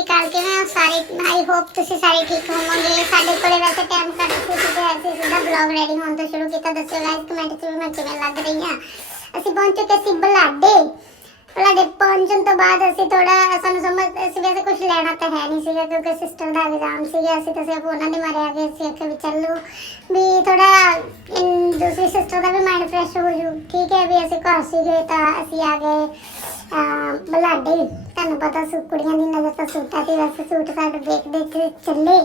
ਸ਼੍ਰੀ ਅਕਾਲ ਕਿਵੇਂ ਹੋ ਸਾਰੇ ਆਈ ਹੋਪ ਤੁਸੀਂ ਸਾਰੇ ਠੀਕ ਹੋਵੋਗੇ। ਸਾਡੇ ਕੋਲੇ ਵੈਸੇ ਟਾਈਮ ਘੱਟ ਸੀ ਤੇ ਅਸੀਂ ਸਿੱਧਾ ਬਲੌਗ ਰੈਡੀ ਹੋਣ ਤੋਂ ਸ਼ੁਰੂ ਕੀਤਾ। ਦੱਸੋ ਗਾਇਸ ਕਮੈਂਟ 'ਚ ਵੀ ਮੈਂ ਕਿਵੇਂ ਲੱਗ ਰਹੀ ਹਾਂ। ਅਸੀਂ ਪਹੁੰਚ ਚੁੱਕੇ ਸੀ ਬਲਾਡੇ। ਬਲਾਡੇ ਪਹੁੰਚਣ ਤੋਂ ਬਾਅਦ ਅਸੀਂ ਥੋੜਾ ਸਾਨੂੰ ਸਮਝ, ਅਸੀਂ ਵੈਸੇ ਕੁਝ ਲੈਣਾ ਤਾਂ ਹੈ ਨਹੀਂ ਸੀਗਾ, ਕਿਉਂਕਿ ਸਿਸਟਰ ਦਾ ਐਗਜ਼ਾਮ ਸੀਗਾ। ਅਸੀਂ ਤਾਂ ਸਿਰਫ ਉਹਨਾਂ ਦੇ ਮਾਰੇ ਆ ਗਏ ਸੀ ਆਖਿਆ ਵੀ ਚੱਲੋ। ਵੀ ਥੋੜਾ ਦੂਸਰੀ ਸਿਸਟਰ ਦਾ ਵੀ ਮਾਈਂਡ ਫਰੈਸ਼ ਹੋ ਜੂ ਠੀਕ ਹੈ ਵੀ ਅਸੀਂ ਘਰ ਸੀਗੇ ਤਾਂ ਅਸੀਂ ਆ ਗਏ, ਅਹ ਬਲਾਡੇ। ਤੁਹਾਨੂੰ ਪਤਾ ਸੂ ਕੁੜੀਆਂ ਦੀ ਨਜ਼ਰ ਤਾਂ ਸੂਟਾਂ ਤੇ ਵੈਸੇ ਸੂਟ ਸਾਡੇ ਦੇਖ ਦੇਖ ਕੇ ਚੱਲੇ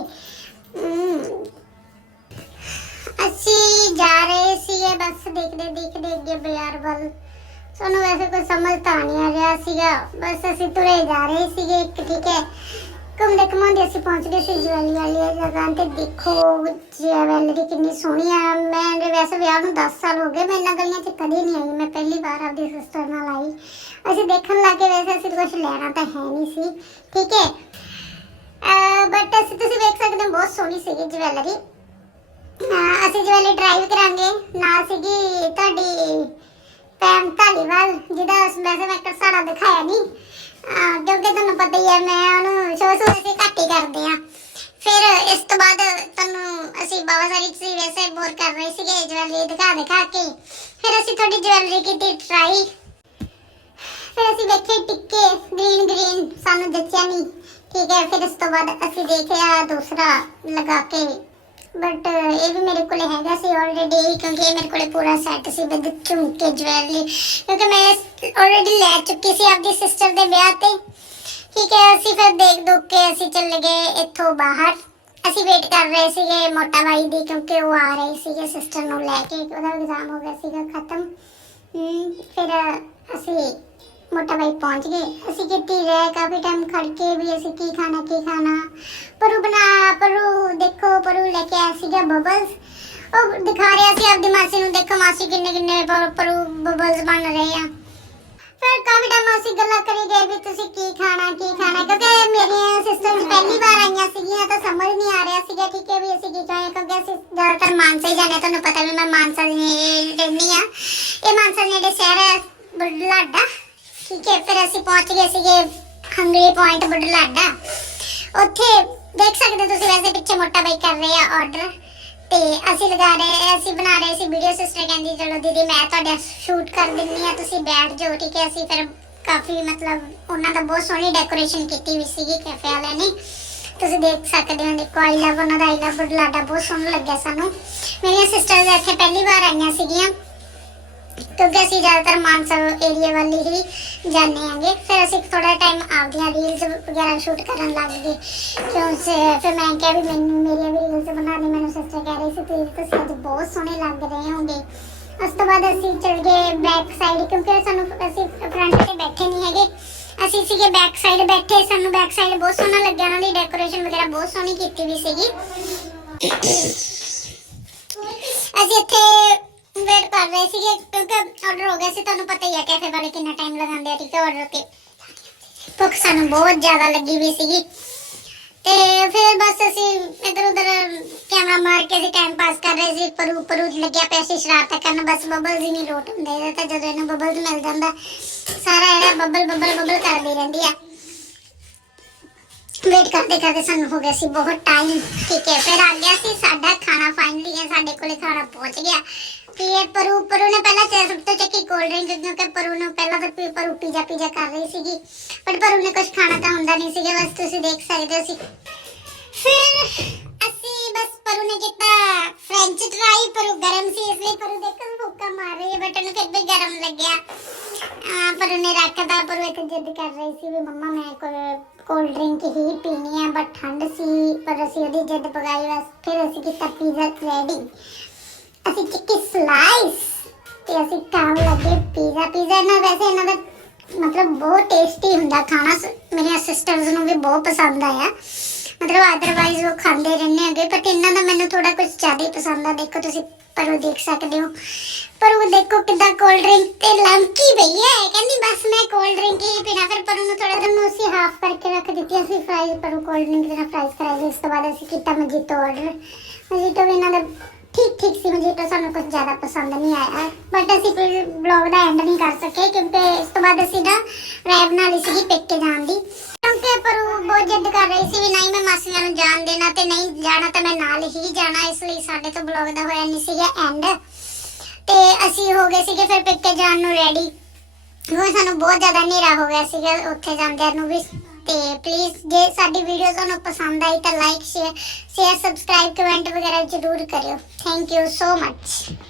ਅਸੀਂ ਜਾ ਰਹੇ ਸੀਗੇ ਬਸ ਦੇਖਦੇ ਦੇਖਦੇ ਅੱਗੇ ਬਾਜ਼ਾਰ ਵੱਲ। ਸਾਨੂੰ ਵੈਸੇ ਕੋਈ ਸਮਝ ਤਾਂ ਨਹੀਂ ਆ ਰਿਹਾ ਸੀਗਾ। ਬਸ ਅਸੀਂ ਤੁਰੇ ਜਾ ਰਹੇ ਸੀਗੇ ਇੱਕ, ਠੀਕ ਹੈ। ਘੁੰਮਦੇ ਘੁੰਮਾਉਂਦੇ ਅਸੀਂ ਪਹੁੰਚ ਗਏ ਸੀ ਜਵੈਲੀ ਵਾਲੀ ਜਗ੍ਹਾ ਤੇ। ਦੇਖੋ ਜਵੈਲਰੀ ਕਿੰਨੀ ਸੋਹਣੀ ਆ। ਮੈਂ ਵੈਸੇ ਵਿਆਹ ਨੂੰ 10 ਸਾਲ ਹੋ ਗਏ, ਮੈਂ ਇਹਨਾਂ ਗਲੀਆਂ 'ਚ ਕਦੀ ਨਹੀਂ ਆਈ। ਮੈਂ ਪਹਿਲੀ ਵਾਰ ਆਪਦੀ ਸਿਸਟਰ ਨਾਲ ਆਈ। ਅਸੀਂ ਦੇਖਣ ਲੱਗੇ ਵੈਸੇ ਅਸੀਂ ਕੁਝ ਲੈਣਾ ਤਾਂ ਹੈ ਨਹੀਂ ਸੀ। ਠੀਕ ਹੈ? ਬਟ ਅਸੀਂ ਤੁਸੀਂ ਵੇਖ ਸਕਦੇ ਹੋ ਬਹੁਤ ਸੋਹਣੀ ਸੀਗੀ ਜਵੈਲਰੀ। ਅਸੀਂ ਜਵੈਲਰੀ ਡਰਾਈਵ ਕਰਾਂਗੇ। ਨਾਲ ਸੀਗੀ ਤੁਹਾਡੀ ਪੈਮ ਧਾਲੀਵਾਲ, ਜਿਹਦਾ ਵੈਸੇ ਮੈਂ ਕਰਸਾਣਾ ਦਿਖਾਇਆ ਨਹੀਂ। ਕਿਉਂਕਿ ਤੁਹਾਨੂੰ ਪਤਾ ਹੀ ਹੈ, ਮੈਂ ਉਹਨੂੰ ਸ਼ੋਅ ਸ਼ੋਅ ਅਸੀਂ ਘੱਟ ਹੀ ਕਰਦੇ ਆ ਫਿਰ ਇਸ ਤੋਂ ਬਾਅਦ ਤੁਹਾਨੂੰ ਅਸੀਂ ਬਾਬਾ ਸਾਰੀ ਸੀ ਵੈਸੇ ਬੋਰ ਕਰ ਰਹੇ ਸੀਗੇ ਜਵੈਲਰੀ ਦਿਖਾ ਦਿਖਾ ਕੇ। ਫਿਰ ਅਸੀਂ ਤੁਹਾਡੀ ਜਵੈਲਰੀ ਕੀਤੀ ਟਰਾਈ ਫਿਰ ਅਸੀਂ ਵੇਖੇ ਟਿੱਕੇ ਗ੍ਰੀਨ ਗ੍ਰੀਨ ਸਾਨੂੰ ਦੱਸਿਆ ਨਹੀਂ। ਠੀਕ ਹੈ, ਫਿਰ ਇਸ ਤੋਂ ਬਾਅਦ ਅਸੀਂ ਦੇਖਿਆ ਦੂਸਰਾ ਲਗਾ ਕੇ। ਬਟ uh, ਇਹ ਵੀ ਮੇਰੇ ਕੋਲੇ ਹੈਗਾ ਸੀ ਆਲਰੇਡੀ ਕਿਉਂਕਿ ਇਹ ਮੇਰੇ ਕੋਲੇ ਪੂਰਾ ਸੈੱਟ ਸੀ ਵਿਦ ਝੁਮਕੇ ਜਵੈਲਰੀ ਕਿਉਂਕਿ ਮੈਂ ਆਲਰੇਡੀ ਲੈ ਚੁੱਕੀ ਸੀ ਆਪਣੀ ਸਿਸਟਰ ਦੇ ਵਿਆਹ ਤੇ। ਠੀਕ ਹੈ, ਅਸੀਂ ਫਿਰ ਦੇਖ ਦੁੱਖ ਕੇ ਅਸੀਂ ਚੱਲੇ ਗਏ ਇੱਥੋਂ ਬਾਹਰ। ਅਸੀਂ ਵੇਟ ਕਰ ਰਹੇ ਸੀਗੇ ਮੋਟਾ ਭਾਈ ਦੀ, ਕਿਉਂਕਿ ਉਹ ਆ ਰਹੇ ਸੀਗੇ ਸਿਸਟਰ ਨੂੰ ਲੈ ਕੇ। ਉਹਦਾ ਐਗਜ਼ਾਮ ਹੋ ਗਿਆ ਸੀਗਾ ਖਤਮ। ਫਿਰ ਅਸੀਂ ਮੋਟਾ ਭਾਈ ਪਹੁੰਚ ਗਏ। ਅਸੀਂ ਕਿੱਥੇ ਰਹੇ ਕਾਫੀ ਟਾਈਮ ਖੜ ਕੇ ਵੀ ਅਸੀਂ ਕੀ ਖਾਣਾ ਕੀ ਖਾਣਾ। ਪਰੂ ਬਣਾ, ਪਰੂ ਦੇਖੋ, ਪਰੂ ਲੈ ਕੇ ਆਇਆ ਸੀਗਾ ਬਬਲਸ ਉਹ ਦਿਖਾ ਰਿਹਾ ਸੀ ਆਪਦੀ ਮਾਸੀ ਨੂੰ, ਦੇਖੋ ਮਾਸੀ ਕਿੰਨੇ ਕਿੰਨੇ ਪਰੂ- ਪਰੂ ਬਬਲਸ ਬਣ ਰਹੇ ਆ। ਫਿਰ ਕਾਫੀ ਟਾਈਮ ਅਸੀਂ ਗੱਲਾਂ ਕਰੀ ਗਏ ਵੀ ਤੁਸੀਂ ਕੀ ਖਾਣਾ ਕੀ ਖਾਣਾ। ਕਿਉਂਕਿ ਮੇਰੀਆਂ ਸਿਸਟਰਸ ਪਹਿਲੀ ਵਾਰ ਆਈਆਂ ਸੀਗੀਆਂ, ਤਾਂ ਸਮਝ ਨਹੀਂ ਆ ਰਿਹਾ ਸੀਗਾ ਠੀਕ ਹੈ ਵੀ ਅਸੀਂ ਕੀ ਖਾਣਾ ਕਿਉਂਕਿ ਅਸੀਂ ਜ਼ਿਆਦਾਤਰ ਮਾਨਸਾ ਹੀ ਜਾਂਦੇ ਤੁਹਾਨੂੰ ਪਤਾ ਵੀ ਮੈਂ ਮਾਨਸਾ ਦੀ ਰਹਿੰਦੀ ਆ। ਇਹ ਮਾਨਸਾ ਨੇੜੇ ਸ਼ਹਿਰ ਹੈ, ਬੁਢਲਾਡਾ। ਠੀਕ ਹੈ, ਫਿਰ ਅਸੀਂ ਪਹੁੰਚ ਗਏ ਸੀਗੇ ਹੰਗਰੀ ਪੁਆਇੰਟ ਬੁਢਲਾਡਾ। ਉੱਥੇ ਦੇਖ ਸਕਦੇ ਹੋ ਤੁਸੀਂ ਵੈਸੇ ਪਿੱਛੇ ਮੋਟਾ ਬਾਈ ਕਰ ਰਹੇ ਆ ਆਰਡਰ ਤੇ ਅਸੀਂ ਲਗਾ ਰਹੇ, ਅਸੀਂ ਬਣਾ ਰਹੇ ਸੀ ਵੀਡੀਓ ਸਿਸਟਰ ਕਹਿੰਦੀ, ਚਲੋ ਦੀਦੀ, ਮੈਂ ਤੁਹਾਡਾ ਸ਼ੂਟ ਕਰ ਦਿੰਨੀ ਆ ਤੁਸੀਂ ਬੈਠ ਜਾਓ, ਠੀਕ ਹੈ? ਅਸੀਂ ਫਿਰ ਕਾਫੀ ਮਤਲਬ ਉਹਨਾਂ ਦਾ ਬਹੁਤ ਸੋਹਣੀ ਡੈਕੋਰੇਸ਼ਨ ਕੀਤੀ ਹੋਈ ਸੀਗੀ ਕੈਫੇ ਵਾਲਿਆਂ ਨੇ। ਤੁਸੀਂ ਦੇਖ ਸਕਦੇ ਹੋ, ਦੇਖੋ ਆਈ ਲਵ ਉਹਨਾਂ ਦਾ ਆਈ ਲਵ ਬੁਢਲਾਡਾ, ਬਹੁਤ ਸੋਹਣਾ ਲੱਗਿਆ ਸਾਨੂੰ। ਮੇਰੀਆਂ ਸਿਸਟਰਸ ਇੱਥੇ ਪਹਿਲੀ ਵਾਰ ਆਈਆਂ ਸੀਗੀਆਂ। ਕਿਉਂਕਿ ਅਸੀਂ ਜ਼ਿਆਦਾਤਰ ਮਾਨਸਾ ਏਰੀਆ ਵਾਲੀ ਹੀ ਜਾਂਦੇ ਆਂਗੇ ਫਿਰ ਅਸੀਂ ਥੋੜਾ ਟਾਈਮ ਆਪਦੀਆਂ ਰੀਲਸ ਵਗੈਰਾ ਸ਼ੂਟ ਕਰਨ ਲੱਗ ਗਏ। ਕਿਉਂ ਫਿਰ ਮੈਂ ਕਿਹਾ ਵੀ ਮੈਨੂੰ ਮੇਰੀਆਂ ਵੀ ਰੀਲਸ ਬਣਾ ਦੇ। ਮੈਨੂੰ ਸਿਸਟਰ ਕਹਿ ਰਹੀ ਸੀ ਤੇ ਤੁਸੀਂ ਅੱਜ ਬਹੁਤ ਸੋਹਣੇ ਲੱਗ ਰਹੇ ਹੋਗੇ ਉਸ ਤੋਂ ਬਾਅਦ ਅਸੀਂ ਚਲ ਗਏ ਬੈਕ ਸਾਈਡ ਕਿਉਂਕਿ ਸਾਨੂੰ ਅਸੀਂ ਫਰੰਟ ਤੇ ਬੈਠੇ ਨਹੀਂ ਹੈਗੇ। ਅਸੀਂ ਸੀਗੇ ਬੈਕ ਸਾਈਡ ਬੈਠੇ। ਸਾਨੂੰ ਬੈਕ ਸਾਈਡ ਬਹੁਤ ਸੋਹਣਾ ਲੱਗਿਆ। ਉਹਨਾਂ ਦੀ ਡੈਕੋਰੇਸ਼ਨ ਵਗੈਰਾ ਬਹੁਤ ਸੋਹਣੀ ਕੀਤੀ ਵੀ ਸੀਗੀ। ਅਸੀਂ ਇੱਥੇ ਵੇਟ ਕਰ ਰਹੇ ਸੀਗੇ। ਕਿਉਂਕਿ ਆਰਡਰ ਹੋ ਗਿਆ ਸੀ, ਤੁਹਾਨੂੰ ਪਤਾ ਹੀ ਹੈ ਕੈਫੇ ਵਾਲੇ ਕਿੰਨਾ ਟਾਈਮ ਲਗਾਉਂਦੇ ਆ, ਠੀਕ ਹੈ ਆਰਡਰ ਤੇ। ਭੁੱਖ ਸਾਨੂੰ ਬਹੁਤ ਜ਼ਿਆਦਾ ਲੱਗੀ ਵੀ ਸੀਗੀ। ਤੇ ਫਿਰ ਬਸ ਅਸੀਂ ਇਧਰ ਉਧਰ ਕੈਮਰਾ ਮਾਰ ਕੇ ਅਸੀਂ ਟਾਈਮ ਪਾਸ ਕਰ ਰਹੇ ਸੀ ਪਰੂ ਪਰੂ ਲੱਗਿਆ ਪਿਆ ਸੀ, ਸ਼ਰਾਰਤਾਂ ਕਰਨ। ਬਸ ਬਬਲਸ ਹੀ ਨਹੀਂ ਲੋਟ ਹੁੰਦੇ ਤਾਂ ਜਦੋਂ ਇਹਨੂੰ ਬਬਲਸ ਮਿਲ ਜਾਂਦਾ, ਸਾਰਾ ਇਹਦਾ ਬਬਲ ਬਬਲ ਬਬਲ ਕਰਦੀ ਰਹਿੰਦੀ ਆ। ਵੇਟ ਕਰਦੇ ਕਰਦੇ ਸਾਨੂੰ ਹੋ ਗਿਆ ਸੀ ਬਹੁਤ ਟਾਈਮ ਠੀਕ ਹੈ। ਫਿਰ ਆ ਗਿਆ ਸੀ ਸਾਡਾ ਖਾਣਾ ਫਾਈਨਲੀ ਹੈ, ਸਾਡੇ ਕੋਲੇ ਖਾਣਾ ਪਹੁੰਚ ਗਿਆ। ਤੇ ਇਹ ਪਰੂ ਪਰੂ ਨੇ ਪਹਿਲਾਂ ਚਾਹ ਸਭ ਤੋਂ ਚੱਕੀ ਕੋਲਡ ਡਰਿੰਕ ਕਿਉਂਕਿ ਪਰੂ ਨੂੰ ਪਹਿਲਾਂ ਤਾਂ ਪੀ- ਪਰੂ ਪੀਜ਼ਾ ਪੀਜ਼ਾ ਕਰ ਰਹੀ ਸੀਗੀ। ਪਰ ਪਰੂ ਨੇ ਕੁਝ ਖਾਣਾ ਤਾਂ ਹੁੰਦਾ ਨਹੀਂ ਸੀਗਾ, ਬਸ ਤੁਸੀਂ ਦੇਖ ਸਕਦੇ ਹੋ ਸੀ। ਫਿਰ ਅਸੀਂ ਬਸ ਪਰੂ ਨੇ ਕੀਤਾ ਫ੍ਰੈਂਚ ਟਰਾਈ ਪਰੂ ਗਰਮ ਸੀ, ਇਸ ਲਈ ਪਰੂ ਦੇਖੋ ਭੁੱਕਾ ਮਾਰ ਰਹੀ ਹੈ ਬਟ ਉਹਨੂੰ ਫਿਰ ਵੀ ਗਰਮ ਲੱਗਿਆ। ਆ, ਪਰੂ ਨੇ ਰੱਖਦਾ ਪਰੂ ਇੱਕ ਜਿੱਦ ਕਰ ਰਹੀ ਸੀ ਵੀ ਮੰਮਾ ਮੈਂ ਕੋਲਡ ਡਰਿੰਕ ਹੀ ਪੀਣੀ ਹੈ ਬਟ ਠੰਡ ਸੀ ਪਰ ਅਸੀਂ ਉਹਦੀ ਜਿੱਦ ਪਗਾਈ ਬਸ। ਫਿਰ ਅਸੀਂ ਕੀਤਾ ਪੀਜ਼ਾ ਰੈਡੀ ਅਸੀਂ ਚਿੱਕੀ ਸਲਾਈਸ ਤੇ ਅਸੀਂ ਖਾਣ ਲੱਗੇ ਪੀਜ਼ਾ ਪੀਜ਼ਾ ਨਾ ਵੈਸੇ ਇਹਨਾਂ ਦਾ ਮਤਲਬ ਬਹੁਤ ਟੇਸਟੀ ਹੁੰਦਾ ਖਾਣਾ ਸ- ਸਿਸਟਰਸ ਨੂੰ ਵੀ ਬਹੁਤ ਪਸੰਦ ਆਇਆ। ਮਤਲਬ ਅਦਰਵਾਈਜ਼ ਉਹ ਖਾਂਦੇ ਰਹਿੰਦੇ ਹੈਗੇ ਬਟ ਇਹਨਾਂ ਦਾ ਮੈਨੂੰ ਥੋੜਾ ਕੁਝ ਜ਼ਿਆਦਾ ਹੀ ਪਸੰਦ ਆ। ਦੇਖੋ ਤੁਸੀਂ ਪਰ ਦੇਖ ਸਕਦੇ ਹੋ। ਪਰ ਉਹ ਦੇਖੋ ਕਿਦਾਂ ਕੋਲਡ ਡਰਿੰਕ ਤੇ ਲੰਕੀ ਪਈ ਹੈ। ਕਹਿੰਦੀ ਬਸ ਮੈਂ ਕੋਲਡ ਡਰਿੰਕ ਹੀ ਪੀਣਾ। ਫਿਰ ਪਰ ਉਹਨੂੰ ਥੋੜਾ ਜਿਹਾ ਨੂੰ ਅਸੀਂ ਹਾਫ ਕਰਕੇ ਰੱਖ ਦਿੱਤੀ। ਅਸੀਂ ਫਰਾਈਜ਼ ਪਰ ਕੋਲਡ ਡਰਿੰਕ ਦੇ ਨਾਲ ਫਰਾਈਜ਼ ਕਰਾਈ ਇਸ ਤੋਂ ਬਾਅਦ ਅਸੀਂ ਕੀਤਾ ਮਜੀਟੋ ਆਰਡਰ ਮਜੀਟੋ ਵੀ ਇਹਨਾਂ ਦਾ ਠੀਕ ਠੀਕ ਸੀ। ਮਜੀਟੋ ਸਾਨੂੰ ਕੁਝ ਜ਼ਿਆਦਾ ਪਸੰਦ ਨਹੀਂ ਆਇਆ। ਬਟ ਅਸੀਂ ਫਿਰ ਬਲੌਗ ਦਾ ਐਂਡ ਨਹੀਂ ਕਰ ਸਕੇ ਕਿਉਂਕਿ ਇਸ ਤੋਂ ਬਾਅਦ ਅਸੀਂ ਨਾ ਰੈਬ ਨਾਲ ਹੀ ਸੀਗੀ ਪੇਕੇ ਜਾਣ ਦੀ। ਕਿਉਂਕਿ ਪਰ ਉਹ ਬਹੁਤ ਜਿੱਦ ਇਹਨਾਂ ਤੇ ਨਹੀਂ ਜਾਣਾ ਤਾਂ ਮੈਂ ਨਾਲ ਹੀ ਜਾਣਾ, ਇਸ ਲਈ ਸਾਡੇ ਤੋਂ ਬਲੌਗ ਦਾ ਹੋਇਆ ਨਹੀਂ ਸੀਗਾ ਐਂਡ ਤੇ ਅਸੀਂ ਹੋ ਗਏ ਸੀਗੇ ਫਿਰ ਪੇਕੇ ਜਾਣ ਨੂੰ ਰੈਡੀ ਹੁਣ ਸਾਨੂੰ ਬਹੁਤ ਜ਼ਿਆਦਾ ਹਨੇਰਾ ਹੋ ਗਿਆ ਸੀਗਾ ਉੱਥੇ ਜਾਂਦਿਆਂ ਨੂੰ ਵੀ। ਤੇ ਪਲੀਜ਼ ਜੇ ਸਾਡੀ ਵੀਡੀਓ ਤੁਹਾਨੂੰ ਪਸੰਦ ਆਈ ਤਾਂ like share share subscribe comment ਵਗੈਰਾ ਜ਼ਰੂਰ ਕਰਿਓ। Thank you so much